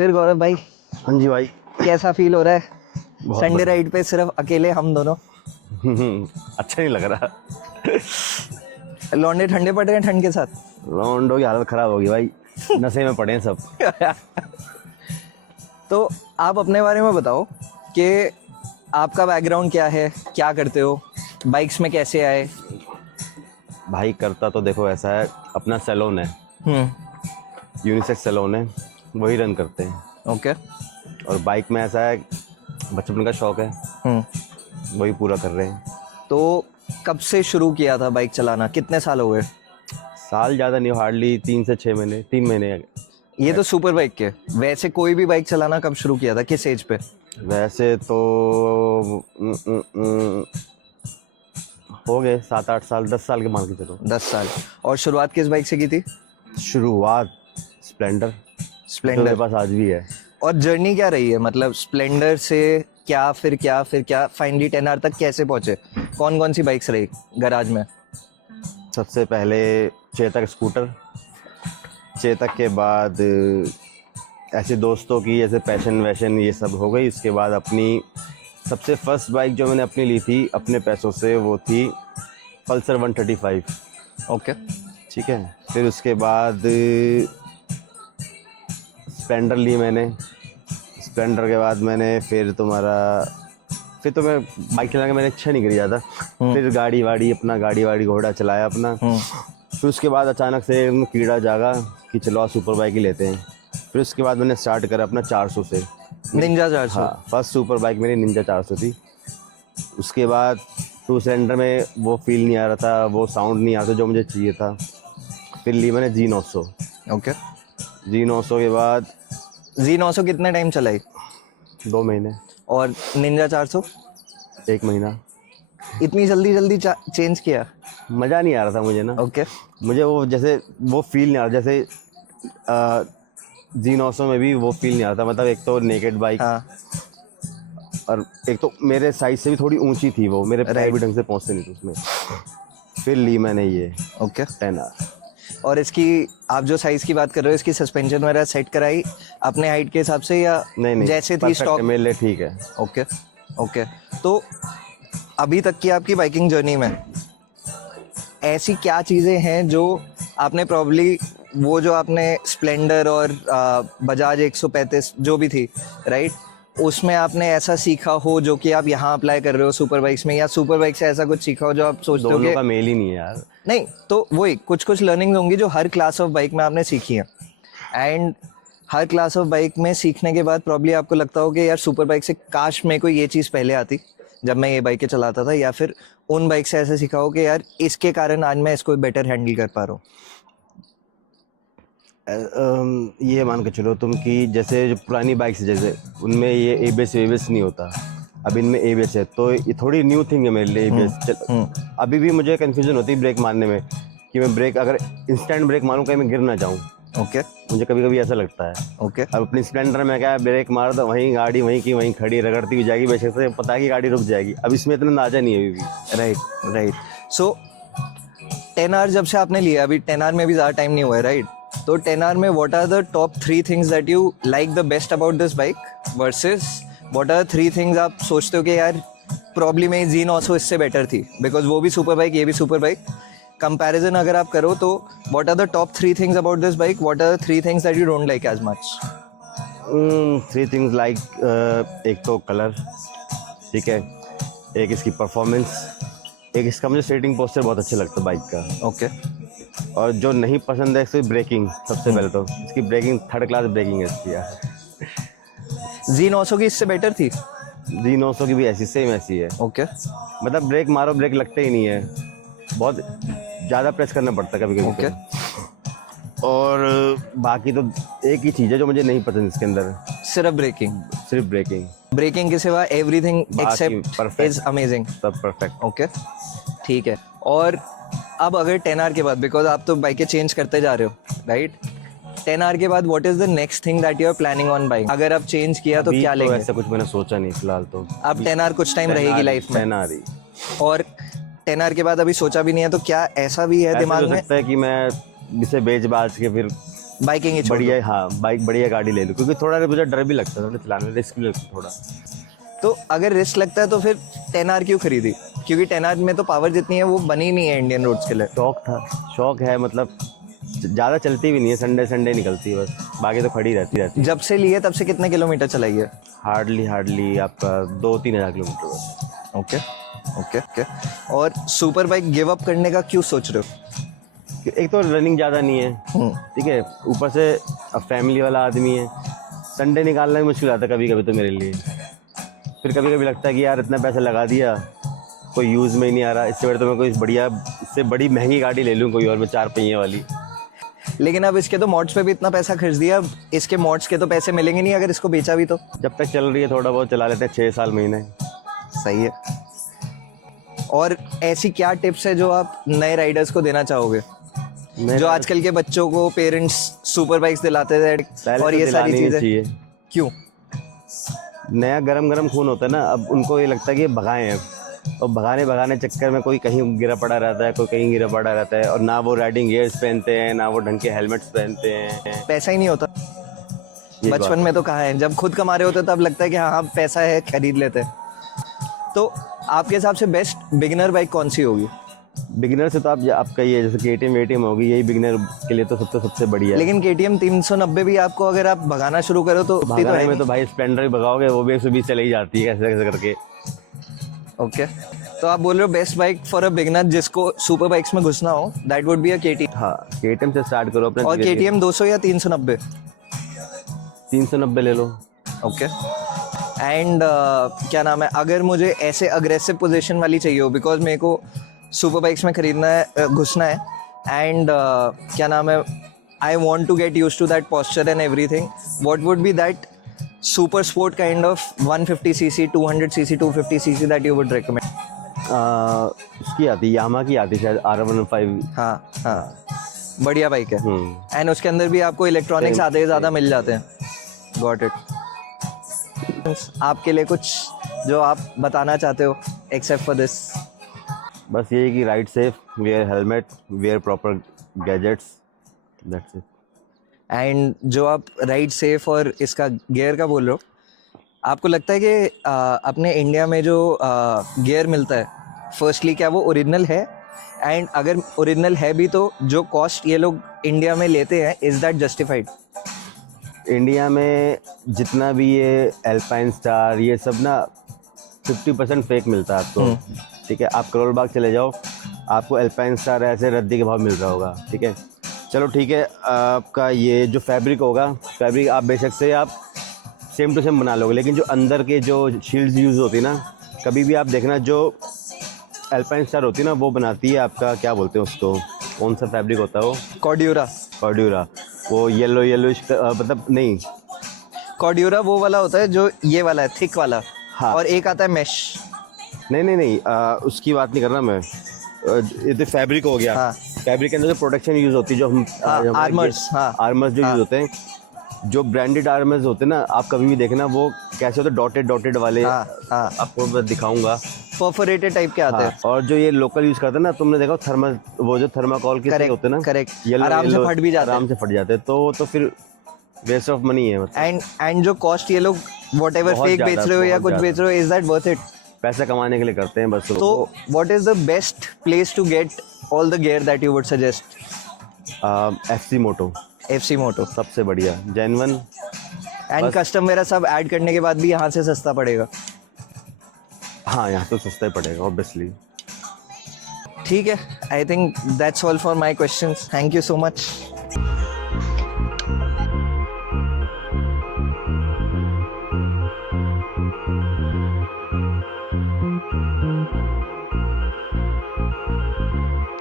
फिर गौरव भाई, हाँ जी भाई। कैसा फील हो रहा है बहुत संडे बढ़िया। राइड पे सिर्फ अकेले हम दोनों? अच्छा नहीं लग रहा। लौंडे ठंडे पड़ रहे हैं ठंड के साथ। लॉन्डो की हालत खराब होगी भाई, नशे में पड़े हैं सब। तो आप अपने बारे में बताओ कि आपका बैकग्राउंड क्या है, क्या करते हो, बाइक्स में कैसे आए? भाई करता तो देखो ऐसा है, अपना सैलून है, यूनिसेक्स सैलून है, वही रन करते हैं। ओके। और बाइक में ऐसा है, बचपन का शौक है, वही पूरा कर रहे हैं। तो कब से शुरू किया था बाइक चलाना, कितने साल हो गए? साल ज़्यादा नहीं, हार्डली 3 से 6 महीने, 3 महीने। ये तो सुपर बाइक के, वैसे कोई भी बाइक चलाना कब शुरू किया था, किस एज पे? वैसे तो हो गए 7-8 साल, 10 साल के मान के चलो। 10 साल। और शुरुआत किस बाइक से की थी? शुरुआत स्प्लेंडर, जो स्प्लेंडर। मेरे पास आज भी है। और जर्नी क्या रही है, मतलब स्प्लेंडर से क्या फिर क्या फाइनली 10R तक कैसे पहुंचे? कौन कौन सी बाइक्स रही गराज में? सबसे पहले चेतक स्कूटर, चेतक के बाद ऐसे दोस्तों की जैसे पैशन वैशन ये सब हो गई। उसके बाद अपनी सबसे फर्स्ट बाइक जो मैंने अपनी ली थी अपने पैसों से, वो थी पल्सर 135। ओके। ठीक है। फिर उसके बाद स्प्लेंडर ली मैंने। स्प्लेंडर के बाद मैंने फिर तो मैं बाइक चलाने का मैंने इच्छा नहीं करी ज़्यादा। फिर गाड़ी वाड़ी घोड़ा चलाया अपना। फिर उसके बाद अचानक से कीड़ा जागा कि चलो सुपर बाइक ही लेते हैं। फिर उसके बाद मैंने स्टार्ट करा अपना 400 से, निंजा 400। हाँ, फर्स्ट सुपर बाइक मेरी निंजा 400 थी। उसके बाद 2 सिलेंडर में वो फील नहीं आ रहा था, वो साउंड नहीं आ रहा था जो मुझे चाहिए था। फिर ली मैंने G900। ओके। G900 के बाद Z900 कितने टाइम चलाई? 2 महीने। और निंजा 400? 1 महीना। इतनी जल्दी चेंज किया? मज़ा नहीं आ रहा था मुझे ना। ओके। मुझे वो जैसे वो फील नहीं आ रहा, जैसे G900 में भी वो फील नहीं आ रहा था। मतलब एक तो नेकेड बाइक, हाँ। और एक तो मेरे साइज से भी थोड़ी ऊंची थी, वो मेरे पैर भी ढंग से पहुंचते नहीं थे उसमें। फिर ली मैंने ये ओके। 10R। और इसकी, आप जो साइज की बात कर रहे हो, इसकी सस्पेंशन वगैरह सेट कराई अपने हाइट के हिसाब से या नहीं जैसे थी perfect स्टॉक? है, मेरे लिए ठीक है। ओके। ओके। तो अभी तक की आपकी बाइकिंग जर्नी में ऐसी क्या चीज़ें हैं जो आपने प्रॉब्ली, वो जो आपने स्प्लेंडर और बजाज 135 जो भी थी, राइट, उसमें आपने ऐसा सीखा हो जो कि आप यहाँ अप्लाई कर रहे हो सुपर बाइक्स में, या सुपर बाइक से ऐसा कुछ सीखा हो जो आप सोचते हो दोनों कि का मेल ही नहीं है यार। नहीं, तो वही कुछ लर्निंग्स होंगी जो हर क्लास ऑफ बाइक में आपने सीखी हैं, and her class of bike में सीखने के बाद प्रॉब्ली आपको लगता हो कि यार सुपर बाइक से काश मेरे को ये चीज़ पहले आती जब मैं ये बाइकें चलाता था, या फिर उन बाइक से ऐसे सीखा हो कि यार इसके कारण आज मैं इसको बेटर हैंडल कर पा रहा हूँ। ये मान के चलो तुम कि जैसे जो पुरानी बाइक्स जैसे उनमें ये एबीएस नहीं होता, अब इनमें एबीएस है, तो ये थोड़ी न्यू थिंग है मेरे लिए एबीएस। अभी भी मुझे कंफ्यूजन होती है ब्रेक मारने में कि मैं ब्रेक अगर इंस्टेंट ब्रेक मारूं कहीं मैं गिर ना जाऊं। ओके। मुझे कभी कभी ऐसा लगता है। ओके। अब अपनी स्प्लेंडर में क्या है, ब्रेक मार दो वहीं गाड़ी वहीं की वहीं खड़ी रगड़ती हुई जाएगी, बेशक से पता है कि गाड़ी रुक जाएगी। अब इसमें इतना अंदाजा नहीं है अभी भी। राइट। सो 10R जब से आपने लिया, अभी 10R में भी ज़्यादा टाइम नहीं हुआ है, राइट? तो 10R में what are the top 3 things that you like the best about this bike, versus what are 3 things आप सोचते हो कि यार प्रॉब्ली में Z900 इससे बेटर थी, बिकॉज वो भी सुपर बाइक, ये भी सुपर बाइक, कंपैरिजन अगर आप करो तो what are the top 3 things about this bike, what are the 3 things that you don't like as much? 3 things like, एक तो कलर, ठीक है, एक इसकी परफॉर्मेंस, एक इसका मुझे सेटिंग पोस्चर बहुत अच्छा लगता है बाइक का। ओके। और जो नहीं पसंद है इसकी ब्रेकिंग, सबसे पहले तो इसकी ब्रेकिंग थर्ड क्लास ब्रेकिंग है इसकी यार। Z900 की इससे बेटर थी? G900 की भी ऐसी सेम ऐसी है। ओके। मतलब ब्रेक मारो ब्रेक लगते ही नहीं है, बहुत ज़्यादा प्रेस करना पड़ता है कभी कभी। ओके। और बाकी तो एक ही चीज़ है जो मुझे नहीं पसंद इसके अंदर, सिर्फ ब्रेकिंग? सिर्फ ब्रेकिंग। ब्रेकिंग के सिवा everything except perfect, is amazing. सब परफेक्ट। ओके, ठीक है। और अब अगर 10R के बाद, बिकॉज आप तो बाइकें चेंज करते जा रहे हो, राइट, 10R के बाद what is the next thing that you are planning on buying? अगर आप चेंज किया तो क्या लेंगे? ऐसा कुछ मैंने सोचा नहीं फिलहाल तो। अब 10R कुछ टाइम रहेगी लाइफ में? 10R ही। और 10R के बाद अभी सोचा भी नहीं है, तो क्या ऐसा भी है दिमाग में? लगता है कि मैं इसे बेच बाज के फिर बाइकिंग ही छोड़ दो। बढ़िया, हाँ बाइक बढ़िया गाड़ी ले लूँ, क्योंकि थोड़ा मुझे डर भी लगता है थोड़ा चलाने में, रिस्क भी लगता है थोड़ा। तो अगर रिस्क लगता है तो फिर 10R क्यों खरीदी? क्योंकि 10R में तो पावर जितनी है वो बनी नहीं है इंडियन रोड्स के लिए। शौक था, शौक है, मतलब ज़्यादा चलती भी नहीं है, संडे निकलती है बस, बाकी तो खड़ी रहती। जब से लिए तब से कितने किलोमीटर चलाई है? हार्डली आपका 2-3 हज़ार किलोमीटर बस। Okay okay okay. और सुपर बाइक गिव अप करने का क्यों सोच रहे हो? एक तो रनिंग ज़्यादा नहीं है, ठीक है, ऊपर से अब फैमिली वाला आदमी है, संडे निकालना भी मुश्किल आता है कभी कभी तो मेरे लिए। फिर कभी कभी लगता है कि यार इतना पैसा लगा दिया, कोई यूज़ में ही नहीं आ रहा, इससे बड़े तो मैं कोई बढ़िया, इससे बड़ी महंगी गाड़ी ले लूँ कोई और, मैं 4 पहिए वाली। लेकिन अब इसके तो मॉड्स पे भी इतना पैसा खर्च दिया, अब इसके मॉड्स के तो पैसे मिलेंगे नहीं अगर इसको बेचा भी तो। जब तक चल रही है थोड़ा बहुत चला लेते हैं, 6 साल महीने। सही है। और ऐसी क्या टिप्स है जो आप नए राइडर्स को देना चाहोगे, जो आजकल के बच्चों को पेरेंट्स सुपर बाइक्स दिलाते थे और ये सारी चीजें? क्यों? नया गरम खून होता है ना, अब उनको ये लगता है कि भगाएं हैं, और भगाने चक्कर में कोई कहीं गिरा पड़ा रहता है, कोई कहीं गिरा पड़ा रहता है, और ना वो राइडिंग गियर्स पहनते हैं, ना वो ढंग के हेलमेट्स पहनते हैं। पैसा ही नहीं होता बचपन में तो कहाँ है, जब खुद कमा रहे होते तब लगता है कि हाँ पैसा है खरीद लेते हैं। तो आपके हिसाब से बेस्ट बिगिनर बाइक कौन सी होगी? बिगिनर से तो आपका ये जैसे KTM होगी, यही बिगिनर के लिए तो सबसे बढ़िया है। लेकिन KTM 390 भी आपको अगर आप भगाना शुरू करो तो भगाने में तो भाई स्प्लेंडर ही भगाओगे, वो भी 120 चली जाती है कैसे करके। ओके, तो आप बोल रहे हो best bike for a beginner जिसको सुपर बाइक्स में घुसना हो, that would be a KTM। हाँ, KTM से स्टार्ट करो अपने। और KTM 200 या 390? 390 ले लो। ओके। एंड क्या नाम है, अगर मुझे ऐसे अग्रेसिव पोजीशन वाली चाहिए हो, बिकॉज मेरे को सुपर बाइक्स में खरीदना है, घुसना है, एंड क्या नाम है, I want to get use to that posture and everything, what would be that super sport kind of 150cc 200cc 250cc that you would recommend? उसकी आती है, यामा की आती है शायद, R115। हाँ, बढ़िया बाइक है। एंड उसके अंदर भी आपको इलेक्ट्रॉनिक्स आधे ज़्यादा मिल जाते हैं। Got it. आपके लिए कुछ जो आप बताना चाहते हो एक्सेप्ट फॉर दिस? बस ये कि ride safe, wear helmet, wear proper gadgets, that's it. And जो आप राइड सेफ और इसका गियर का बोल रहे हो, आपको लगता है कि अपने इंडिया में जो गियर मिलता है, फर्स्टली क्या वो ओरिजिनल है? एंड अगर ओरिजिनल है भी तो जो कॉस्ट ये लोग इंडिया में लेते हैं, इज दैट जस्टिफाइड? इंडिया में जितना भी ये एल्पाइन स्टार ये सब ना 50% फेक मिलता है आपको, ठीक है। आप करोल बाग चले जाओ, आपको एल्पाइन स्टार ऐसे रद्दी के भाव मिल रहा होगा, ठीक है। चलो ठीक है, आपका ये जो फैब्रिक होगा, फैब्रिक आप बेशक से आप सेम टू सेम बना लोगे, लेकिन जो अंदर के जो शील्ड्स यूज़ होती है ना, कभी भी आप देखना जो एल्पाइन स्टार होती है ना, वो बनाती है आपका, क्या बोलते हैं उसको, कौन सा फैब्रिक होता है वो? कॉर्ड्यूरा। वो येलो मतलब नहीं, कॉर्ड्यूरा वो वाला होता है जो ये वाला है, थिक वाला। हाँ। और एक आता है मेश। नहीं, उसकी बात नहीं कर रहा मैं, ये तो फैब्रिक हो गया। हाँ। फैब्रिक के अंदर जो प्रोटेक्शन यूज़ होती है, जो हम आर्मर्स, हाँ, आर्मर्स जो यूज़ होते हैं, जो ब्रांडेड आर्मर्स होते हैं ना, आप कभी भी देखना वो कैसे होते हैं, डॉटेड वाले। हाँ, आपको मैं दिखाऊंगा, परफोरेटेड टाइप के आते हैं। और जो ये लोकल यूज करते हैं ना, तुमने देखा वो जो थर्माकोल के होते हैं ना, करेक्ट, येलो आराम से फट भी जाते हैं। आराम से फट जाते हैं, तो फिर वेस्ट ऑफ मनी है मतलब। एंड जो कॉस्ट ये लोग व्हाटएवर फेक बेच रहे हो या कुछ बेच रहे हो, इज दैट वर्थ इट? पैसा कमाने के लिए करते हैं बस। तो what is the best place to get all the gear that you would suggest? FC moto सबसे बढ़िया, जेन्युइन। एंड कस्टम वगैरह सब ऐड करने के बाद भी यहाँ से सस्ता पड़ेगा? हाँ, यहाँ तो सस्ता ही पड़ेगा ऑब्वियसली। ठीक है, I think that's all for my questions. Thank you so much.